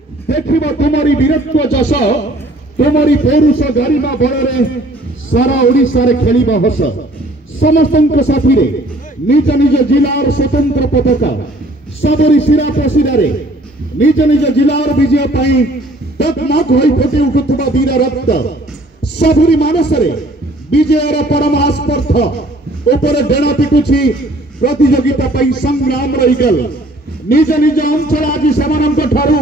देखिब तुमरी वीरत्व जस तुमरी पौरुष गरिमा बଳରେ सारा ओडिशा रे खेलिब हस समस्त साथी रे निज निज जिलार स्वतंत्र पताका सबरी शिरा प्रसिरा रे निज निज जिलार विजय पाई डकमक होई फुटी उठुवा वीर रक्त सबरी मानस रे विजयर परम आस्पर्ध ऊपर डेण पिटुछि प्रतियोगिता पाई संग्राम रहीगल निज निज अंचल आज सेमानंक ठारू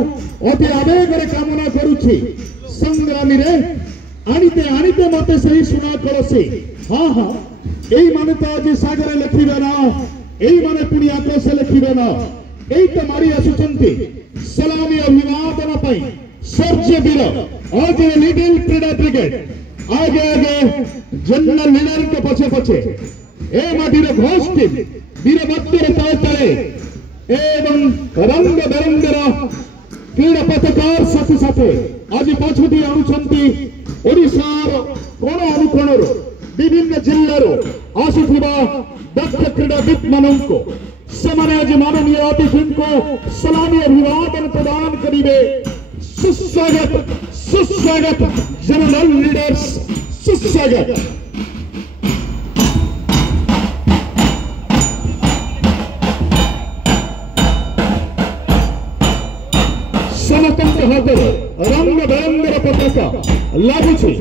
अति आवेगर कामना करुछि संग्रामी रे आनिते आनिते मते सही सुना कळसी हाँ हाँ एई माने तो आज सागर लिखिबे ना एई माने पुणी आकाश लिखिबे ना एई तो मारी आसुचंती सलामी अभिवादन पाई सर्ज वीर आज लिटिल क्रीडा ब्रिगेड आगे आगे जनरल लीडर के पछे पछे ए माटी रे घोष टीम वीर मत्तर तातरे एवं रंग बेरंगर क्रीड़ा पताकार साथी साथे आज पछुटी आनुछंती ओडिशार कोण अनुकोणर विभिन्न जिल्लार आसुथिबा दक्ष क्रीड़ाविद माननको समाने आज माननीय अतिथि को सलामी अभिवादन प्रदान करिवे सुस्वागत सुस्वागत जनरल लीडर्स सुस्वागत समतंत्र हाथरे रंग बेरंगर पताका लागुछि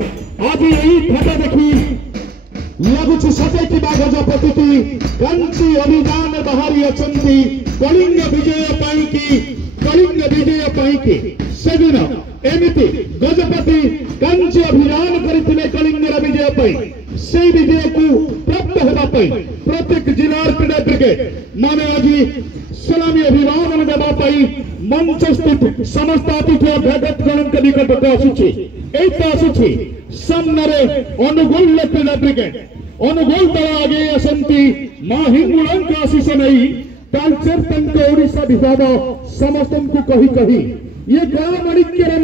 आज यही फाटा देखी लगुच सते कि गजपति कंची अभियान बाहरी अछंती कलिंग विजय पाई की सेदिन एमिति गजपति कंची अभियान करथिले कलिंगर विजय पाई से विजय को प्राप्त होगा पाई प्रत्येक जिला क्रीड़ा ब्रिगेड माने आज सलामी अभिवादन देवा पाई मंच स्थित समस्त अतिथि अभ्यागत गणक निकट आसुछि एत आसुछि सामने अनुगुल क्रीड़ा ब्रिगेड अनुगुल दल आगे आसंती मां हिंगुलंक आशीष नहीं कल्चर तंक ओडिशा विभाग समस्त को कही कही ये कला माणिक्यर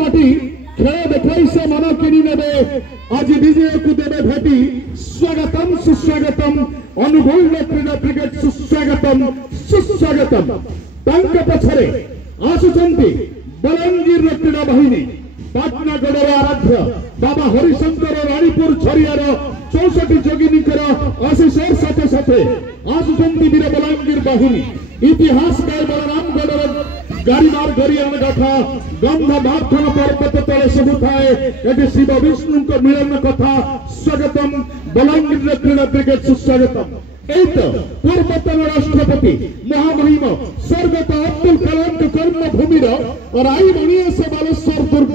माटी खेल देखाई से मन किनी नेबे आज विजय को देवे भेटी स्वागतम सुस्वागतम अनुगुल क्रीड़ा ब्रिगेड सुस्वागतम सुस्वागतम तंक पछरे आसुचंती बलंगीर क्रीड़ा बाहिनी पाटनागढ़ आराध्य बाबा हरिशंकर रानीपुर छरियार 64 जोगिनीकर आशीष साथे साथे आसुचंती वीर बलंगीर बाहिनी इतिहास काय बलरामगढ़ गारीमार गरियान गाथा गंध माथन पर्वत तले सबु थाए एटी शिव विष्णु को मिलन कथा स्वागतम बलंगीर क्रीड़ा ब्रिगेड सुस्वागतम एक पूर्वतन राष्ट्रपति महामहिम स्वर्गत अब्दुल कलाम कर्म भूमि और आई मणिया से बालेश्वर दुर्ग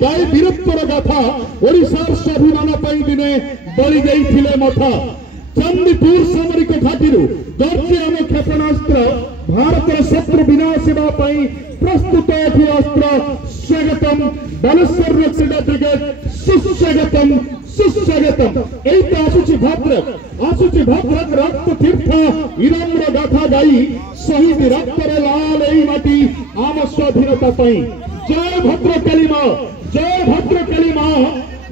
गाय वीरत्वर गाथा ओडिशार स्वाभिमान पाई दिने बलि जाइथिले मथा चंदीपुर सामरिक घाटी दर्जन क्षेपणास्त्र भारत शत्रु विनाशिबा पाई प्रस्तुत अस्त्र स्वागतम बालेश्वर क्रीड़ा ब्रिगेड सुस्वागतम सुस्वागतम एत आसुची भद्रक रक्त तीर्थ इरम्र गाथा गाई शहीद रक्त लाल एई माटी आम स्वाधीनता पाई जय भद्रकाली मां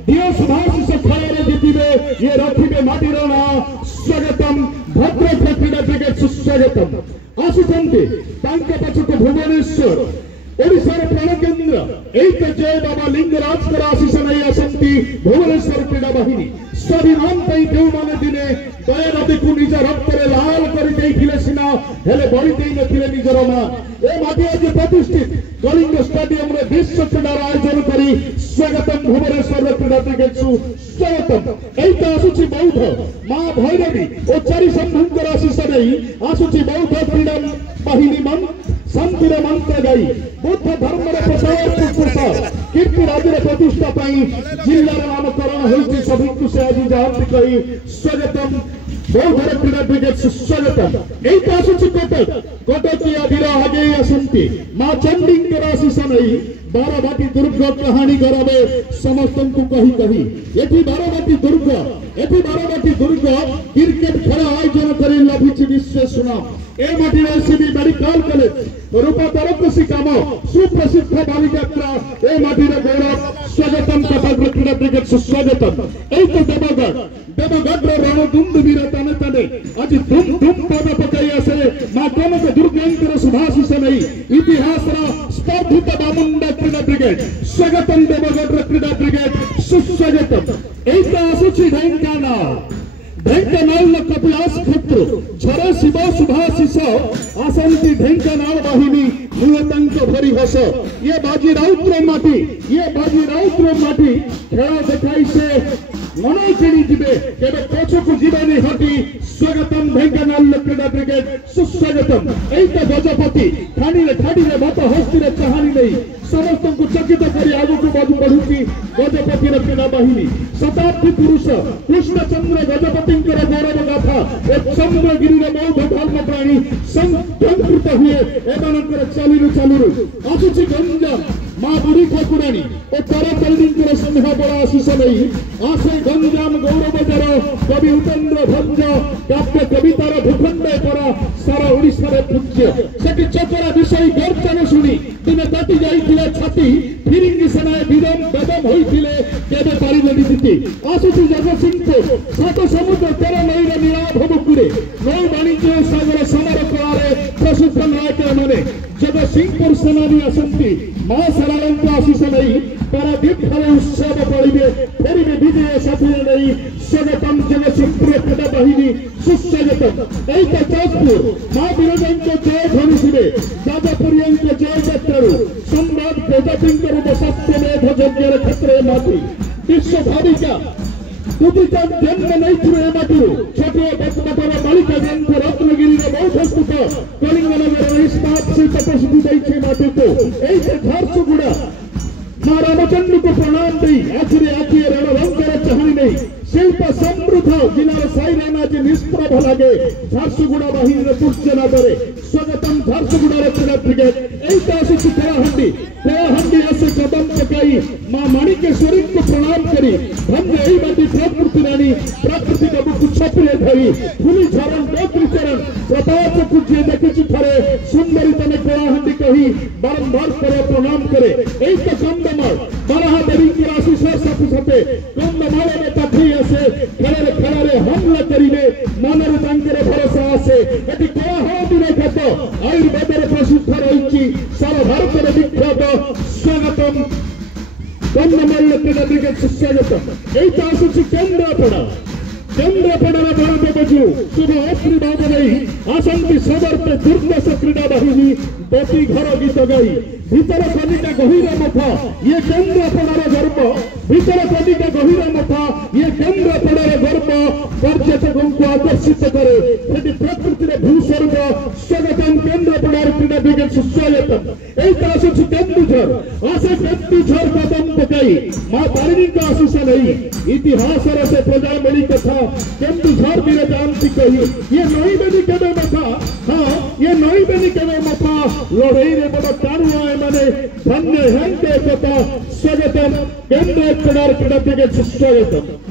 दियो सुभाष से खेल जीतिबे ये रखिबे माटी रणा स्वागतम भद्रक क्रीड़ा ब्रिगेड सुस्वागतम आसुचंती तांके पछुक भुवनेश्वर ओडिशार प्राणकेन्द्र एक जय बाबा लिंगराज कर आशीष नहीं आसंती भुवनेश्वर क्रीड़ा बाहिनी स्वाभिमान पाई देव माने दिने दया नदी को निज रक्त लाल करी देइथिले सिना हेले बलि देइ नथिले निजर मा ए माटी आज प्रतिष्ठित कलिंग स्टेडियम रे विश्व क्रीड़ा आयोजन करी स्वागतम भुवनेश्वर क्रीड़ा ब्रिगेड स्वागतम एत आसुची बौद्ध मां भैरवी ओ चारि शंभुंकर आशीष नहीं आसुची बौद्ध क्रीड़ा बाहिनी मन शांतिर मंत्र गाई बुद्ध धर्म प्रसार कीर्ति राज्य प्रतिष्ठा पाई जिला नामकरण होती सभी से आज जानती कही स्वागतम बौद्ध क्रीड़ा ब्रिगेड स्वागतम एक आसुची कटक वीर आगे आसंती मां चंडींकर आशीष नहीं बाराबाटी दुर्ग कहानी करावे समस्त को कही कही एठी बाराबाटी दुर्ग क्रिकेट खेल आयोजन कर लभिछि विश्व सुनाम ए माटी एसीबी मेडिकल कॉलेज रूपा तरकसी काम सुप्रसिद्ध बालीयात्रा ए माटी गौरव स्वागतम कटक क्रीड़ा ब्रिगेड सुस्वागतम एक देवगढ़ रणदुंद वीर तने आज धूम धूम पद पकाई आसे माटी कनक दुर्गेंकर सुभाषिष नहीं इतिहास स्पर्धित बामुंडा क्रीडा ब्रिगेड स्वागतम देवगढ़ क्रीडा ब्रिगेड सुस्वागतम एटा आसुची ढेंकानाल कपिलास क्षेत्र झरे शिव सुभाषिष आसंती ढेंकानाल बाहिनी नियतंक भरी हस ये बाजी राउतर माटी खेल देखाई से मन किणी जीवे केबे पछकु जीवानी हटी स्वागतम ढेंकानाल क्रीडा ब्रिगेड सुस्वागतम एटा गजपति ठाणी रे मत हस्ती रे चाहानी नहीं समस्त को चकित करी आगु को बाजू बढ़ुची गजपति क्रीडा बाहिनी शताब्दी पुरुष कृष्णचंद्र गजपति गौरव गाथा और चंद्रगिरी बौद्ध धर्म प्राणी संकृत हुए एमानकर चालू आसुची गंजाम माँ बुढ़ी ठाकुराणी और तारातल्लींकर स्नेह बड़ा आशीष नहीं आसे गंजाम गौरव जर कवि उपेन्द्र भंज काव्य कवितार भूखंड परा सारा ओडिशा रे पूज्य सेठी चपरा विषय गर्जन शुणी दिने ताती जाइथिले छाती फिरिंगी सेनाए विदम बेदम होइथिले केबे पारिलेनी जीति आसुची जगतसिंहपुर सात समुद्र तेर नईर नीलाभ बुकुरे नौ वाणिज्य सागर समर कलारे प्रसिद्ध नायक माने जगतसिंहपुर सेनानी आसंती मां सरालंक आशीष नहीं पारादीप ठारे उत्सव पड़िबे फेरिबे विजय साथी नहीं स्वागतम जगतसिंहपुर क्रीडा बाहिनी सुस्वागतम एई पचासपुर मां बिरजंक जय ध्वनिशिबे जाजपुरियंक जय जत्रु सम्राट प्रजापिंकर बसस्यमेध यज्ञर क्षेत्रे माती विश्व भाविका तुदिता जन्म नहीं थुए माटिरु छोटे बचपटर बालिका ग्रंथ रत्नगिरी रे बौद्ध स्तूप कलिंगनगर इस्पात शिल्प प्रसिद्धि दैछे माटी को एई झारसुगुड़ा मां रामचंद्र को प्रणाम दी आखिरे रण रंगर चाहनी नहीं शिल्प समृद्ध जिलार साई राना जी निष्प्रभ लगे झारसुगुड़ा बाहिनी रे पूज्यना करे स्वागतम झारसुगुड़ा क्रीडा ब्रिगेड एइटा आसुची कलाहंडी आसे कदम पकाई मां माणिकेश्वरी को प्रणाम करी भंग एई बाटी प्रकृति रानी प्रकृति बाबू को छपरे धरी फुली झरण दोत्री चरण प्रताप पूज्य देखिछि थारे सुंदरी तने कलाहंडी कही बारंबार करे प्रणाम करे एइटा कंदमाल बराह देवी की राशि से साथे कंदमाल में पाठी आसे खेलारे हमला करिवे मनर तांकर भरोसा आसे एटी कलाहंडी रे खत आयुर्वेद रे प्रसिद्ध रहिछि सारा भारत रे विख्यात स्वागतम कंदमाल क्रीडा ब्रिगेड सुस्वागतम एइटा आसुछि केंद्रापड़ा बड़ा बेबजू शुभ आशीर्वाद नहीं आसंती सदर पे दुर्दश क्रीडा बाहिनी बेटी घर गीत गाई भीतर कनिका गहिरा मथा ये केंद्रापड़ार गर्व भीतर कनिका गहिरा मथा ये केंद्रापड़ार गर्व पर्यटकों को आकर्षित करे यदि प्रकृति रे भूस्वर्ग स्वागतम केंद्रापड़ार क्रीडा ब्रिगेड सुस्वागतम एइटा आसुछि केंदुझर आसे केंदुझर कदम पकाई मां तारिणी का आशीष नहीं इतिहास रे से प्रजा मिली कथा केंदुझर बीरे जानती कही ये नई बेनी केबे मथा हां ये नई बेनी केबे मथा लड़ई रे बड़ टाणुआ माने धन्य हेंते कथा स्वागतम केंद्रापड़ार क्रीडा ब्रिगेड सुस्वागतम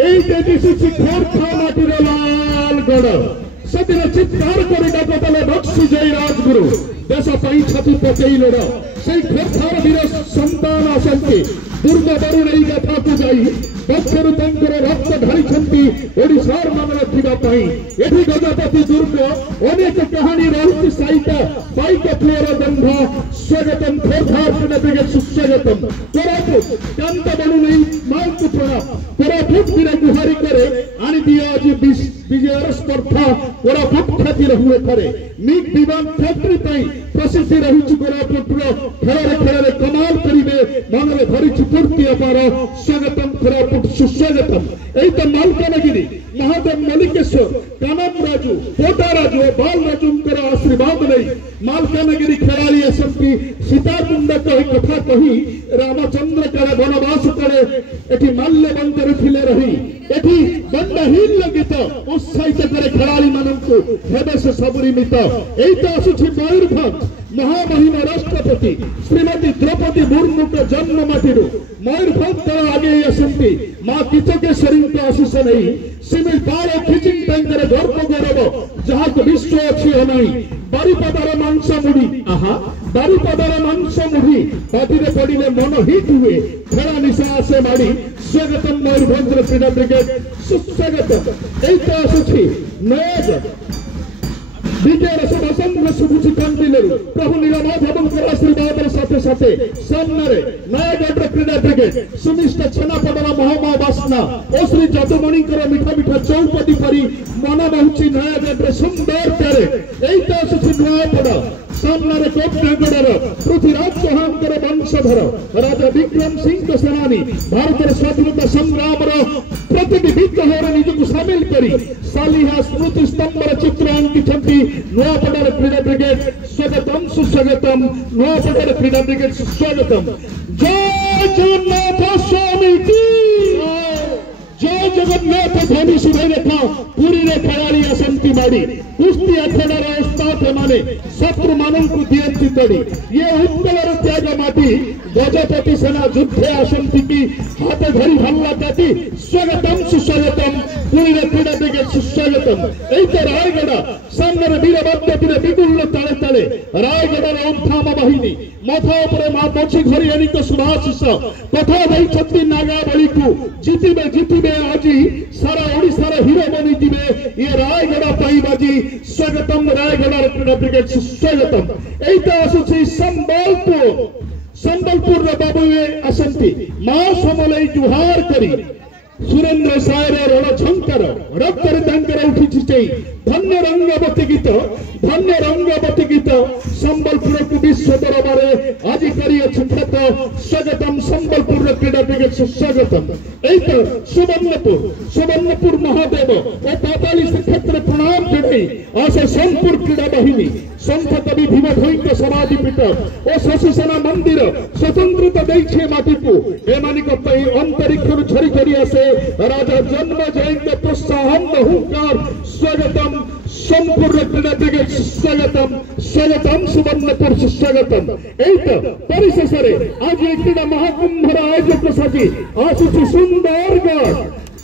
एई तेजिसुची खोरखा माटी रे लालगढ़ सदिन चित्कार करी डाकतले बक्सी जय राजगुरु देश पई छाती पकेई लड़ से खोरखार वीर संतान आसंती दुर्ग बरुणई गाथा को जाई पक्षर तंकर रक्त ढाली ओडिशार नाम रखा एठी गजपति दुर्ग अनेक कहानी रही साइटा बाइक प्लेयर गंध स्वागतम खोरधार क्रीडा ब्रिगेड सुस्वागतम कोरापुट कांत बरुणई मां को प्रणाम कोरापुट वीर गुहारी करे आनी दिया आज विजय स्पर्धा कोरापुट ख्याति रहुए थारे मिग विमान फैक्ट्री पई प्रसिद्धि रही कोरापुट खेल कमाल करिवे मनरे भरी पूर्ति अपार स्वागतम कोरापुट सुस्वागतम एई तो मालकानगिरी महादेव मल्लिकेश्वर कानम राजू कोटा राजू बाल राजूंकर आशीर्वाद नहीं मालकानगिरी खेलाड़ी असंती सीताकुंड कही कथा कही रामचंद्र काले वनवास करे एठी माल्यवंत थिले रही एठी बंडहीन गीत उत्साहित करे खेलाड़ी माननकु हेबे से सबरीमित एई तो आसुछि मयूरभंज महामहिम राष्ट्रपति श्रीमती द्रौपदी मुर्मू के जन्म माटिरु मयूरभंज आगे आसंती मां किचकेश्वरी को आशीष नहीं सिमिल पार खिचिंग टंकर गर्व गौरव जहाँ को विश्व अच्छी नहीं बारीपदार मांस मुड़ी बारीपदार मांस मुड़ी पाटी रे पड़िले मन हिट हुए खेला निशा से माड़ी स्वागतम मयूरभंज क्रीडा ब्रिगेड सुस्वागतम एई तो आसुछि नयागढ़ विजयर असंख्य शुभुची कांतिलु प्रभु नीलमाधवंकर आशीर्वादर साथे साथे सामने नयागढ़ क्रीड़ा ब्रिगेड सुनिष्ठ छेनापदर महमा बासना और श्री जदुमणिकर मिठा मिठा चौपदी परी मन बहुची नयागढ़ सुंदर प्यारे एइटा सुछि नयापड़ा सामने कोटनगढ़ पृथ्वीराज चौहान वंशधर राजा विक्रम सिंह सेनानी भारत स्वाधीनता संग्राम प्रतिनिधित्व होर निजक सामिल करी सालिहा स्मृति स्तंभर चित्र अंकिछंती नयापड़ार क्रीड़ा ब्रिगेड स्वागतम सुस्वागतम नयापड़ार क्रीड़ा ब्रिगेड सुस्वागतम जय जगन्नाथ स्वामी की जय जगन्नाथ ध्वनि सुधाई रेखा पूरी रे खेलाड़ी आसंती माड़ी कुश्ती अखाड़ार उस्ताद माने शत्रु मानन को दियंती तड़ी ये उत्कलर त्याग माटी गजपति सेना युद्धे आसंती की हाथ धरी हल्ला काटी स्वागतम सुस्वागतम पूरी रे क्रीड़ा ब्रिगेड सुस्वागतम एइते रायगढ़ सामने वीरभद्र विगुल्ल ताले ताले रायगढ़ अंथाम बाहिनी मथा उपरे मा मछी घरी अनिक सुभाषिष कथा दई छत्ती नागावली को जीतिबे जीतिबे आज सारा ओडिशार हीरो बनी दिबे ये रायगढ़ पाई बाजी स्वागतम रायगढ़ क्रीड़ा ब्रिगेड स्वागतम एइटा आसुछि संबलपुर बाबुए आसंती मां समलई जुहार करी सुरेंद्र सायर रणझंकर रक्तर तांकर उठिछि चई धन्य रंगवती गीत संबलपुर को विश्व दरबारे आज करी ख्यात स्वागतम संबलपुर क्रीड़ा ब्रिगेड स्वागतम एत सुवर्णपुर महादेव और पाताली क्षेत्र प्रणाम जनाई आसे सोनपुर क्रीड़ा बाहिनी संत कवि भीम भोईक समाधि पीठ और शशिसेना मंदिर स्वतंत्रता देइछे माटी को एमानिक पई अंतरिक्षरु झरी झरी आसे राजा जन्म जयंत प्रोत्साहन हुंकार स्वागतम संपूर्ण क्रीड़ा ब्रिगेड स्वागतम सुवर्णपुर स्वागतम एत परिशेषरे आज क्रीड़ा महाकुंभर आयोजक साथी आसुछि सुंदरगढ़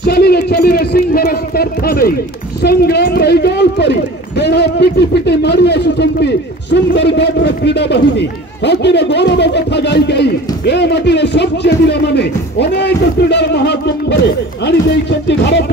चलिए सिंहर स्पर्धा नहीं संग्राम रहीगल परी देह पिटी पिटी मारी आसुचंती सुंदरगढ़ क्रीड़ा बाहिनी हकीर गौरव कथा गाई गाई ए माटी सब्य वीर माने अनेक क्रीड़ा महाकुंभरे आनी देइछंती भारत